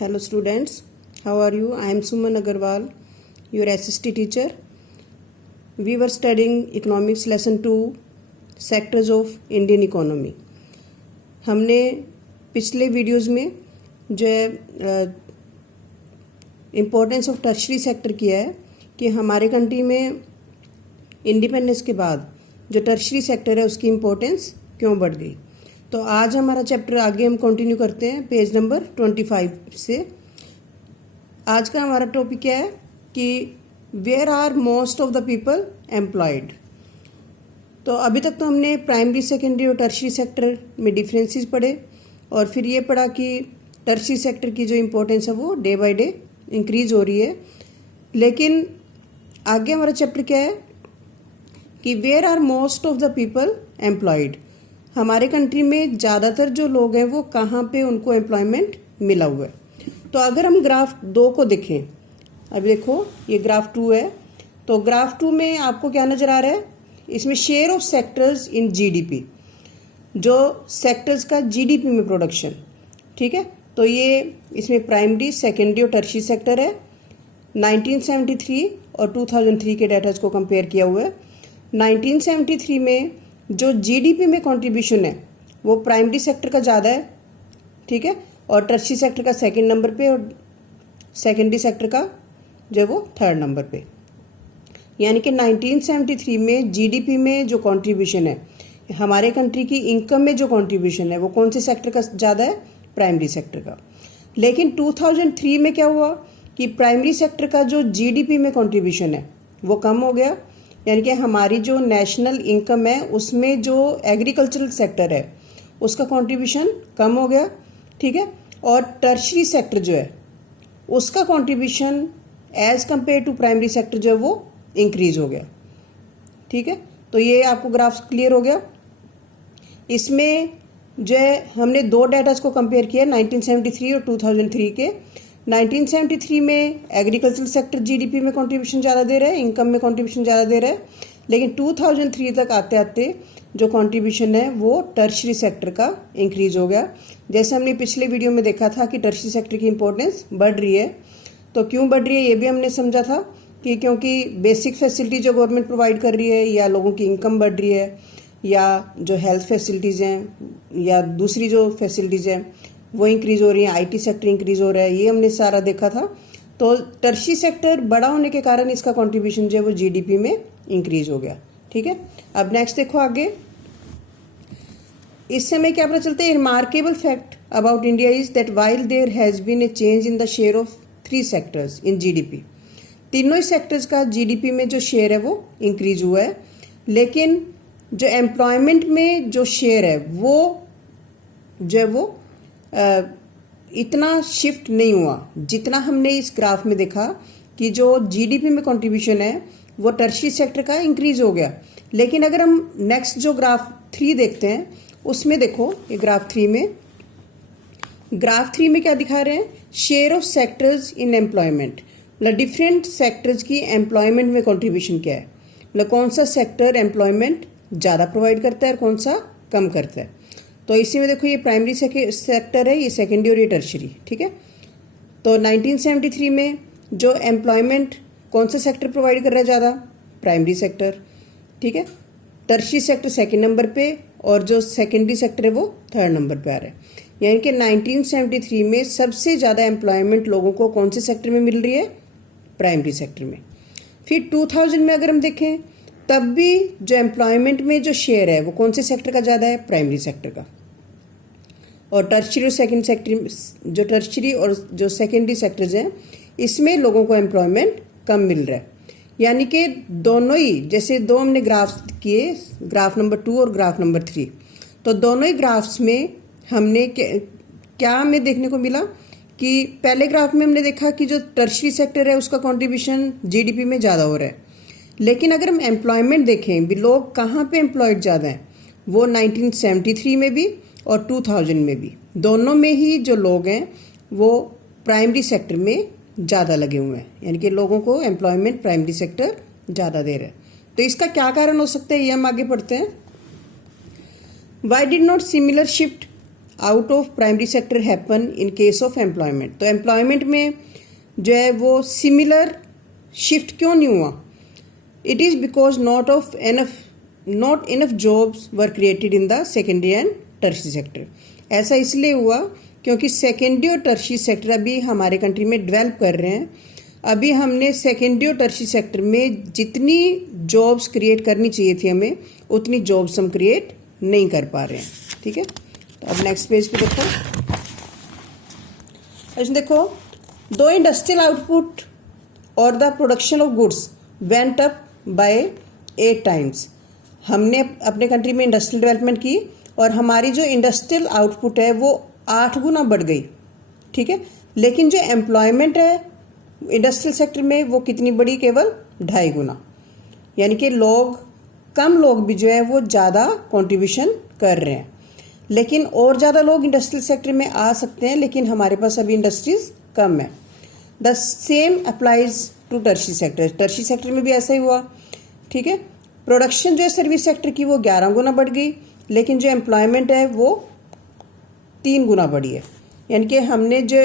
Hello students, how are you? I am Suman Agarwal, your SST teacher. We were studying economics lesson 2, sectors of Indian economy. हमने पिछले videos में जो है importance of tertiary sector किया है कि हमारे कंट्री में इंडिपेंडेंस के बाद जो टर्शरी सेक्टर है उसकी इम्पोर्टेंस क्यों बढ़ गई। तो आज हमारा चैप्टर आगे हम कंटिन्यू करते हैं पेज नंबर 25 से। आज का हमारा टॉपिक क्या है कि where are most of the people employed. तो अभी तक तो हमने प्राइमरी, सेकेंडरी और टर्शरी सेक्टर में डिफरेंसेस पढ़े और फिर ये पढ़ा कि टर्शरी सेक्टर की जो इम्पोर्टेंस है वो डे बाय डे इंक्रीज हो रही है। लेकिन आगे हमारा चैप्टर क्या है कि where are most of the people employed. हमारे कंट्री में ज़्यादातर जो लोग हैं वो कहाँ पे उनको एम्प्लॉयमेंट मिला हुआ है। तो अगर हम ग्राफ 2 को देखें, अब देखो ये ग्राफ 2 है। तो ग्राफ 2 में आपको क्या नज़र आ रहा है, इसमें share of sectors in GDP, जो सेक्टर्स का जीडीपी में प्रोडक्शन, ठीक है। तो ये इसमें प्राइमरी, सेकेंडरी और टर्शरी सेक्टर है। 1973 और 2003 के डाटाज को कंपेयर किया हुआ है। 1973 में जो जीडीपी में कंट्रीब्यूशन है वो प्राइमरी सेक्टर का ज़्यादा है, ठीक है, और टर्शरी सेक्टर का सेकंड नंबर पे और सेकेंडरी सेक्टर का जो है वो थर्ड नंबर पे। यानी कि 1973 में जीडीपी में जो कंट्रीब्यूशन है, हमारे कंट्री की इनकम में जो कंट्रीब्यूशन है वो कौन से सेक्टर का ज़्यादा है, प्राइमरी सेक्टर का। लेकिन 2003 में क्या हुआ कि प्राइमरी सेक्टर का जो जीडीपी में कंट्रीब्यूशन है वो कम हो गया। यानी कि हमारी जो नेशनल इनकम है उसमें जो एग्रीकल्चरल सेक्टर है उसका कंट्रीब्यूशन कम हो गया, ठीक है। और टर्शरी सेक्टर जो है उसका contribution as compare to primary sector जो है वो इंक्रीज हो गया, ठीक है। तो ये आपको ग्राफ क्लियर हो गया। इसमें जो है हमने 2 डाटाज को कंपेयर किया, 1973 और 2003 के। 1973 में एग्रीकल्चरल सेक्टर जीडीपी में कंट्रीब्यूशन ज़्यादा दे रहा है, इनकम में कंट्रीब्यूशन ज़्यादा दे रहा है। लेकिन 2003 तक आते आते जो कंट्रीब्यूशन है वो टर्शरी सेक्टर का इंक्रीज हो गया। जैसे हमने पिछले वीडियो में देखा था कि टर्शरी सेक्टर की इंपॉर्टेंस बढ़ रही है। तो क्यों बढ़ रही है ये भी हमने समझा था कि क्योंकि बेसिक फैसिलिटी जो गवर्नमेंट प्रोवाइड कर रही है, या लोगों की इनकम बढ़ रही है, या जो हेल्थ फैसिलिटीज़ हैं या दूसरी जो फैसिलिटीज़ हैं वो इंक्रीज़ हो रही हैं, आईटी सेक्टर इंक्रीज़ हो रहा है, ये हमने सारा देखा था। तो टर्शरी सेक्टर बड़ा होने के कारण इसका कंट्रीब्यूशन जो है वो जीडीपी में इंक्रीज हो गया, ठीक है। अब नेक्स्ट देखो आगे। इस समय क्या पता चलता है, remarkable fact about India is that while there has been a change in the share of 3 sectors in GDP. तीनों ही सेक्टर्स का जीडीपी में जो शेयर है वो इंक्रीज हुआ है, लेकिन जो एम्प्लॉयमेंट में जो शेयर है वो जो है वो इतना शिफ्ट नहीं हुआ जितना हमने इस ग्राफ में देखा कि जो जीडीपी में कंट्रीब्यूशन है वो टर्शरी सेक्टर का इंक्रीज हो गया। लेकिन अगर हम नेक्स्ट जो ग्राफ 3 देखते हैं उसमें देखो, ये ग्राफ 3 में क्या दिखा रहे हैं, share of sectors in employment, मतलब डिफरेंट सेक्टर्स की एम्प्लॉयमेंट में कंट्रीब्यूशन क्या है, मतलब कौन सा सेक्टर एम्प्लॉयमेंट ज़्यादा प्रोवाइड करता है और कौन सा कम करता है। तो इसी में देखो ये प्राइमरी सेक्टर है, ये सेकेंडरी और ये टर्शरी, ठीक है। तो 1973 में जो एम्प्लॉयमेंट कौन सा सेक्टर प्रोवाइड कर रहा है ज़्यादा, प्राइमरी सेक्टर, ठीक है। टर्शरी सेक्टर सेकंड नंबर पे और जो सेकेंडरी सेक्टर है वो थर्ड नंबर पे आ रहा है। यानी कि 1973 में सबसे ज़्यादा एम्प्लॉयमेंट लोगों को कौन से सेक्टर में मिल रही है, प्राइमरी सेक्टर में। फिर 2000 में अगर हम देखें तब भी जो एम्प्लॉयमेंट में जो शेयर है वो कौन से सेक्टर का ज़्यादा है, प्राइमरी सेक्टर का। और टर्शरी और सेकेंड सेक्टर, जो टर्शरी और जो सेकेंडरी सेक्टर्स हैं इसमें लोगों को एम्प्लॉयमेंट कम मिल रहा है। यानी कि दोनों ही, जैसे 2 हमने ग्राफ किए, ग्राफ नंबर 2 और ग्राफ नंबर 3, तो दोनों ही ग्राफ्स में हमने क्या हमें देखने को मिला कि पहले ग्राफ में हमने देखा कि जो टर्शरी सेक्टर है उसका कंट्रीब्यूशन जीडीपी में ज़्यादा हो रहा है। लेकिन अगर हम एम्प्लॉयमेंट देखें भी, लोग कहाँ पे एम्प्लॉयड ज़्यादा हैं, वो 1973 में भी और 2000 में भी, दोनों में ही जो लोग हैं वो प्राइमरी सेक्टर में ज़्यादा लगे हुए हैं। यानी कि लोगों को एम्प्लॉयमेंट प्राइमरी सेक्टर ज़्यादा दे रहा है। तो इसका क्या कारण हो सकता है ये हम आगे पढ़ते हैं। Why did not similar shift out of primary sector happen in case of employment. तो एम्प्लॉयमेंट में जो है वो सिमिलर शिफ्ट क्यों नहीं हुआ? It is because not enough jobs were created in the secondary and tertiary sector. ऐसा इसलिए हुआ क्योंकि सेकेंडरी और टर्शियरी सेक्टर अभी हमारे कंट्री में डेवलप कर रहे हैं। अभी हमने सेकेंडरी और टर्शियरी सेक्टर में जितनी जॉब्स क्रिएट करनी चाहिए थी हमें, उतनी जॉब्स हम क्रिएट नहीं कर पा रहे हैं। ठीक है, तो अब नेक्स्ट पेज पे देखो। इसमें देखो, दो इंडस्ट्रियल आउटपुट और the production of goods went up by 8 times. हमने अपने कंट्री में इंडस्ट्रियल डेवलपमेंट की और हमारी जो इंडस्ट्रियल आउटपुट है वो 8 गुना बढ़ गई। ठीक है, लेकिन जो एम्प्लॉयमेंट है इंडस्ट्रियल सेक्टर में वो कितनी बढ़ी? केवल 2.5 गुना। यानी कि कम लोग भी जो है वो ज़्यादा कंट्रीब्यूशन कर रहे हैं। लेकिन और ज़्यादा लोग इंडस्ट्रियल सेक्टर में आ सकते हैं, लेकिन हमारे पास अभी इंडस्ट्रीज कम है। The same applies to tertiary sector. Tertiary sector में भी ऐसा ही हुआ। ठीक है, प्रोडक्शन जो है सर्विस सेक्टर की वो 11 गुना बढ़ गई, लेकिन जो एम्प्लॉयमेंट है वो 3 गुना बढ़ी है। यानी कि हमने जो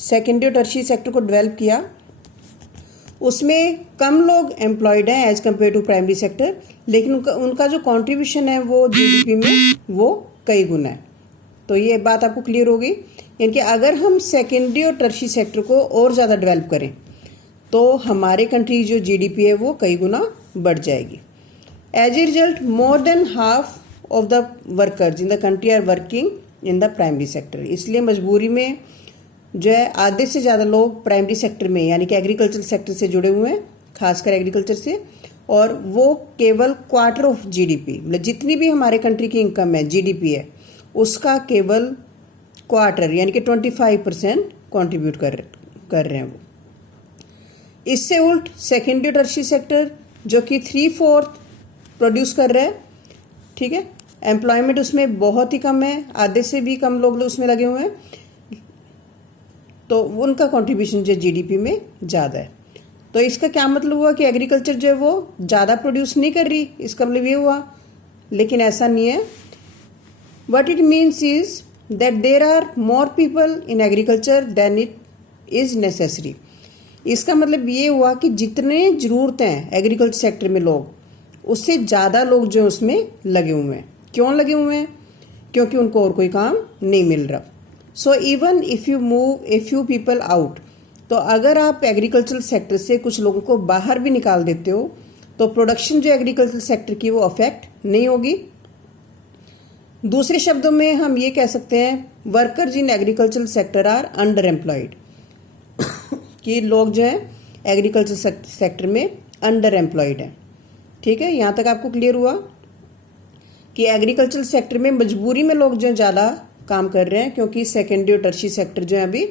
सेकेंडरी और टर्शियरी सेक्टर को डेवलप किया उसमें कम लोग एम्प्लॉयड हैं as compare to primary sector, लेकिन उनका जो कंट्रीब्यूशन है वो जीडीपी में वो कई गुना है। तो ये बात आपको क्लियर होगी। यानी कि अगर हम सेकेंडरी और टर्शियरी सेक्टर को और ज़्यादा डेवलप करें तो हमारे कंट्री जो जीडीपी है वो कई गुना बढ़ जाएगी। As a result more than half of the workers in the country are working in the primary sector. इसलिए मजबूरी में जो है आधे से ज़्यादा लोग प्राइमरी सेक्टर में यानी कि एग्रीकल्चर सेक्टर से जुड़े हुए हैं, खासकर एग्रीकल्चर से, और वो केवल क्वार्टर ऑफ जीडीपी, मतलब जितनी भी हमारे कंट्री की इनकम है, जीडीपी है, उसका केवल क्वार्टर यानी कि 25% कॉन्ट्रीब्यूट कर रहे हैं वो। इससे उल्ट सेकेंडरी टर्शियरी सेक्टर जो कि 3/4 प्रोड्यूस कर रहा है, ठीक है, एम्प्लॉयमेंट उसमें बहुत ही कम है, आधे से भी कम लोग उसमें लगे हुए हैं, तो उनका कंट्रीब्यूशन जो जीडीपी में ज़्यादा है। तो इसका क्या मतलब हुआ कि एग्रीकल्चर जो है वो ज़्यादा प्रोड्यूस नहीं कर रही, इसका मतलब ये हुआ, लेकिन ऐसा नहीं है। What it means is that there are more people in agriculture than it is necessary. इसका मतलब ये हुआ कि जितने ज़रूरत हैं एग्रीकल्चर सेक्टर में लोग, उससे ज़्यादा लोग जो उसमें लगे हुए हैं। क्यों लगे हुए हैं? क्योंकि उनको और कोई काम नहीं मिल रहा। So even if you move a few people out, तो अगर आप एग्रीकल्चरल सेक्टर से कुछ लोगों को बाहर भी निकाल देते हो तो प्रोडक्शन जो एग्रीकल्चर सेक्टर की वो अफेक्ट नहीं होगी। दूसरे शब्दों में हम ये कह सकते हैं workers in agricultural sector are under employed, कि लोग जो है एग्रीकल्चर सेक्टर में अंडर एम्प्लॉयड हैं। ठीक है, यहाँ तक आपको क्लियर हुआ कि एग्रीकल्चरल सेक्टर में मजबूरी में लोग जो ज़्यादा काम कर रहे हैं, क्योंकि सेकेंडरी और टर्शियरी सेक्टर जो है अभी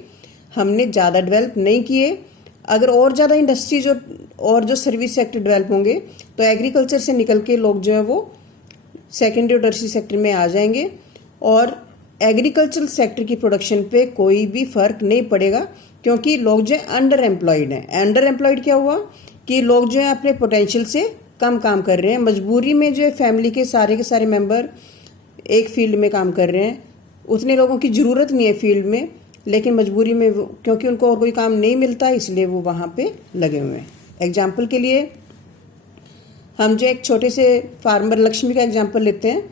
हमने ज़्यादा डेवलप नहीं किए। अगर और ज़्यादा इंडस्ट्री और जो सर्विस सेक्टर डेवलप होंगे तो एग्रीकल्चर से निकल के लोग जो है वो सेकेंडरी और टर्शियरी सेक्टर में आ जाएंगे और एग्रीकल्चरल सेक्टर की प्रोडक्शन पे कोई भी फ़र्क नहीं पड़ेगा, क्योंकि लोग जो है अंडर एम्प्लॉयड हैं। अंडर एम्प्लॉयड क्या हुआ कि लोग जो है अपने पोटेंशियल से कम काम कर रहे हैं। मजबूरी में जो है फैमिली के सारे मेंबर एक फील्ड में काम कर रहे हैं, उतने लोगों की ज़रूरत नहीं है फील्ड में, लेकिन मजबूरी में क्योंकि उनको और कोई काम नहीं मिलता इसलिए वो वहाँ पे लगे हुए हैं। एग्जाम्पल के लिए हम जो एक छोटे से फार्मर लक्ष्मी का एग्जाम्पल लेते हैं,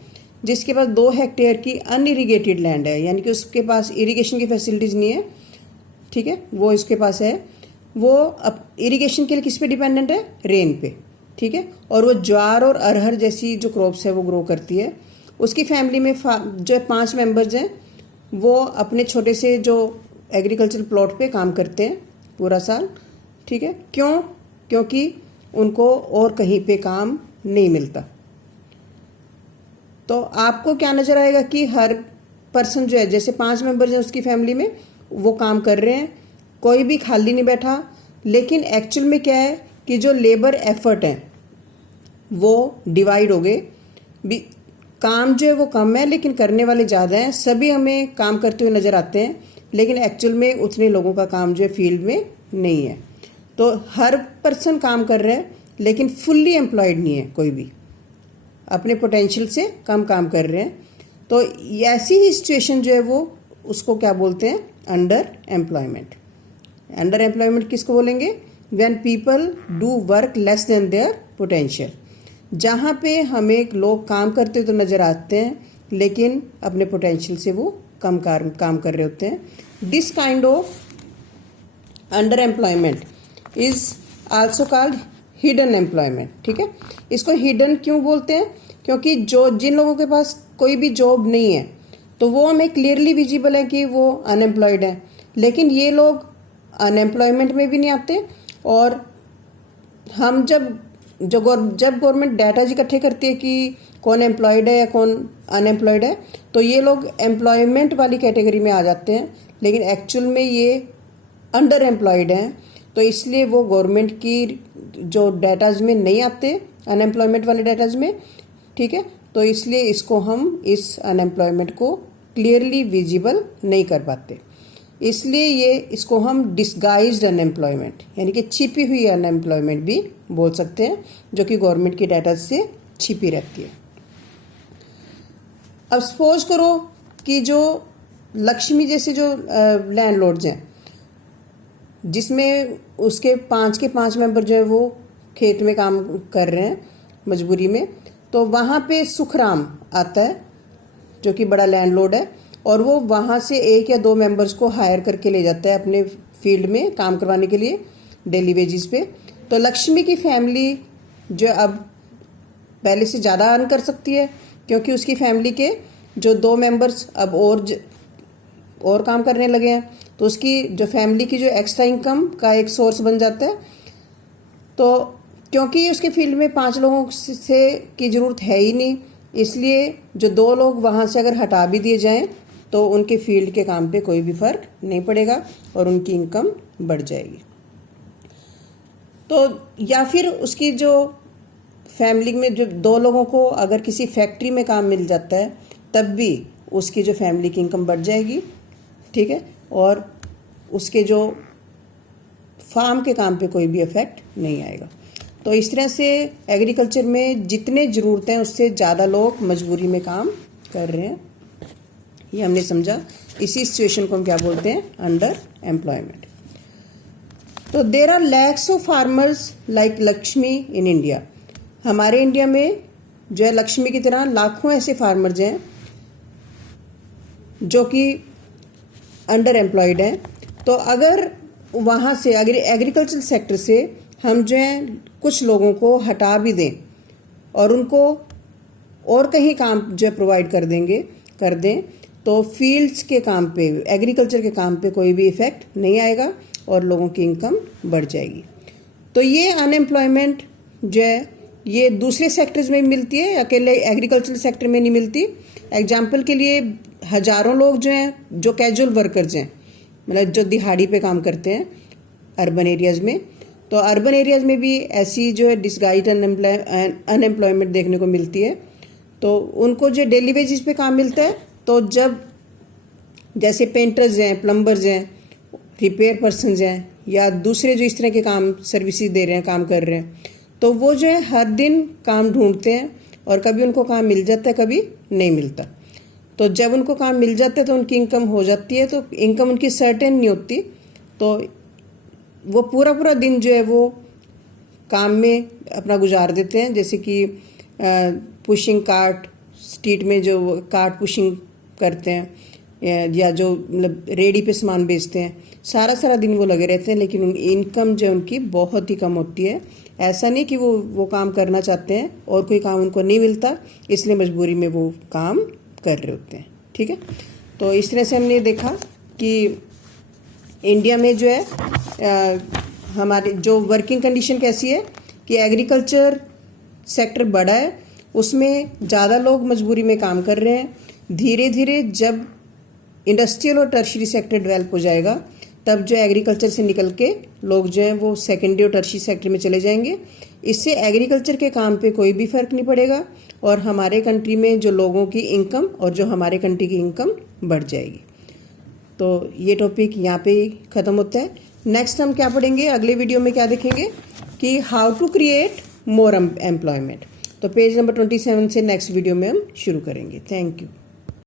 जिसके पास 2 हेक्टेयर की अनइरीगेटेड लैंड है, यानी कि उसके पास इरिगेशन की फैसिलिटीज़ नहीं है। ठीक है, वो इसके पास है, वो अब इरिगेशन के लिए किस पे डिपेंडेंट है? रेन पे। ठीक है, और वो ज्वार और अरहर जैसी जो क्रॉप्स है वो ग्रो करती है। उसकी फैमिली में जो 5 मेंबर्स हैं वो अपने छोटे से जो एग्रीकल्चर प्लॉट पे काम करते हैं पूरा साल। ठीक है, क्यों? क्योंकि उनको और कहीं पे काम नहीं मिलता। तो आपको क्या नज़र आएगा कि हर पर्सन जो है, जैसे 5 मेंबर्स हैं उसकी फैमिली में, वो काम कर रहे हैं, कोई भी खाली नहीं बैठा, लेकिन एक्चुअल में क्या है कि जो लेबर एफर्ट है वो डिवाइड हो गए। काम जो है वो कम है लेकिन करने वाले ज़्यादा हैं। सभी हमें काम करते हुए नज़र आते हैं, लेकिन एक्चुअल में उतने लोगों का काम जो है फील्ड में नहीं है। तो हर पर्सन काम कर रहा है लेकिन फुल्ली एम्प्लॉयड नहीं है, कोई भी अपने पोटेंशियल से कम काम कर रहे हैं। तो ऐसी ही सिचुएशन जो है वो उसको क्या बोलते हैं, अंडर एम्प्लॉयमेंट। अंडर एम्प्लॉयमेंट किसको बोलेंगे, when people do work less than their potential, जहाँ पे हमें लोग काम करते तो नज़र आते हैं लेकिन अपने पोटेंशियल से वो कम काम कर रहे होते हैं। This kind of under employment is also called hidden employment. ठीक है, इसको हिडन क्यों बोलते हैं, क्योंकि जिन लोगों के पास कोई भी जॉब नहीं है तो वो हमें क्लियरली विजिबल है कि वो अनएम्प्लॉयड है, लेकिन ये लोग अनएम्प्लॉयमेंट में भी नहीं आते। और हम जब गवर्नमेंट डाटा इकट्ठे करती है कि कौन एम्प्लॉयड है या कौन अनएम्प्लॉयड है, तो ये लोग एम्प्लॉयमेंट वाली कैटेगरी में आ जाते हैं, लेकिन एक्चुअल में ये अंडर एम्प्लॉयड हैं। तो इसलिए वो गवर्नमेंट की जो डाटाज में नहीं आते, अनएम्प्लॉयमेंट वाले डाटाज में। ठीक है, तो इसलिए इसको हम इस अनएम्प्लॉयमेंट को क्लियरली विजिबल नहीं कर पाते, इसलिए इसको हम डिस्गाइज्ड अनएम्प्लॉयमेंट यानी कि छिपी हुई अनएम्प्लॉयमेंट भी बोल सकते हैं, जो कि गवर्नमेंट की डाटा से छिपी रहती है। अब सपोज करो कि जो लक्ष्मी जैसे जो लैंडलॉर्ड्स हैं, जिसमें उसके 5 के 5 मेंबर जो है वो खेत में काम कर रहे हैं मजबूरी में, तो वहाँ पे सुखराम आता है जो कि बड़ा लैंडलॉर्ड है, और वो वहाँ से 1 या 2 मेंबर्स को हायर करके ले जाता है अपने फील्ड में काम करवाने के लिए डेली वेजिस पे। तो लक्ष्मी की फैमिली जो अब पहले से ज़्यादा अर्न कर सकती है, क्योंकि उसकी फैमिली के जो 2 मेंबर्स अब और काम करने लगे हैं, तो उसकी जो फैमिली की जो एक्स्ट्रा इनकम का एक सोर्स बन जाता है। तो क्योंकि उसके फील्ड में 5 लोगों से की ज़रूरत है ही नहीं, इसलिए जो 2 लोग वहाँ से अगर हटा भी दिए जाएं तो उनके फील्ड के काम पे कोई भी फ़र्क नहीं पड़ेगा और उनकी इनकम बढ़ जाएगी। तो या फिर उसकी जो फैमिली में जो 2 लोगों को अगर किसी फैक्ट्री में काम मिल जाता है, तब भी उसकी जो फैमिली की इनकम बढ़ जाएगी। ठीक है, और उसके जो फार्म के काम पे कोई भी इफेक्ट नहीं आएगा। तो इस तरह से एग्रीकल्चर में जितने ज़रूरत हैं उससे ज़्यादा लोग मजबूरी में काम कर रहे हैं, ये हमने समझा। इसी सिचुएशन को हम क्या बोलते हैं, अंडर एम्प्लॉयमेंट। तो there are lakhs of farmers like Lakshmi in India. हमारे इंडिया में जो है लक्ष्मी की तरह लाखों ऐसे फार्मर्स हैं जो कि अंडर एम्प्लॉयड हैं। तो अगर वहाँ से अगर एग्रीकल्चर सेक्टर से हम जो है कुछ लोगों को हटा भी दें और उनको और कहीं काम जो है प्रोवाइड कर दें, तो फील्ड्स के काम पे, एग्रीकल्चर के काम पे कोई भी इफ़ेक्ट नहीं आएगा और लोगों की इनकम बढ़ जाएगी। तो ये अनएम्प्लॉयमेंट जो है ये दूसरे सेक्टर्स में मिलती है, अकेले एग्रीकल्चर सेक्टर में नहीं मिलती। एग्जाम्पल के लिए हज़ारों लोग जो हैं जो कैजुअल वर्कर्स हैं, मतलब जो दिहाड़ी पे काम करते हैं अर्बन एरियाज़ में, तो अर्बन एरियाज़ में भी ऐसी जो है डिस्गाइज्ड अनएम्प्लॉयमेंट देखने को मिलती है। तो उनको जो डेली वेजेस पे काम मिलता है, तो जब जैसे पेंटर्स हैं, प्लम्बर्स हैं, रिपेयर पर्सनस हैं या दूसरे जो इस तरह के काम सर्विसेज दे रहे हैं, काम कर रहे हैं, तो वो जो है हर दिन काम ढूंढते हैं और कभी उनको काम मिल जाता है, कभी नहीं मिलता। तो जब उनको काम मिल जाता है तो उनकी इनकम हो जाती है, तो इनकम उनकी सर्टेन नहीं होती, तो वो पूरा दिन जो है वो काम में अपना गुजार देते हैं। जैसे कि पुशिंग कार्ट, स्ट्रीट में जो कार्ट पुशिंग करते हैं या जो मतलब रेडी पे सामान बेचते हैं, सारा दिन वो लगे रहते हैं, लेकिन इनकम जो उनकी बहुत ही कम होती है। ऐसा नहीं कि वो काम करना चाहते हैं और कोई काम उनको नहीं मिलता, इसलिए मजबूरी में वो काम कर रहे होते हैं। ठीक है, तो इस तरह से हमने देखा कि इंडिया में जो है हमारे जो वर्किंग कंडीशन कैसी है कि एग्रीकल्चर सेक्टर बड़ा है, उसमें ज़्यादा लोग मजबूरी में काम कर रहे हैं। धीरे धीरे जब इंडस्ट्रियल और टर्शियरी सेक्टर डेवलप हो जाएगा, तब जो एग्रीकल्चर से निकल के लोग जो हैं वो सेकेंडरी और टर्शियरी सेक्टर में चले जाएंगे। इससे एग्रीकल्चर के काम पे कोई भी फ़र्क नहीं पड़ेगा और हमारे कंट्री में जो लोगों की इनकम और जो हमारे कंट्री की इनकम बढ़ जाएगी। तो ये टॉपिक यहाँ पे ही ख़त्म होता है। नेक्स्ट हम क्या पढ़ेंगे, अगले वीडियो में क्या देखेंगे कि how to create more employment. तो पेज नंबर 27 से नेक्स्ट वीडियो में हम शुरू करेंगे। Thank you.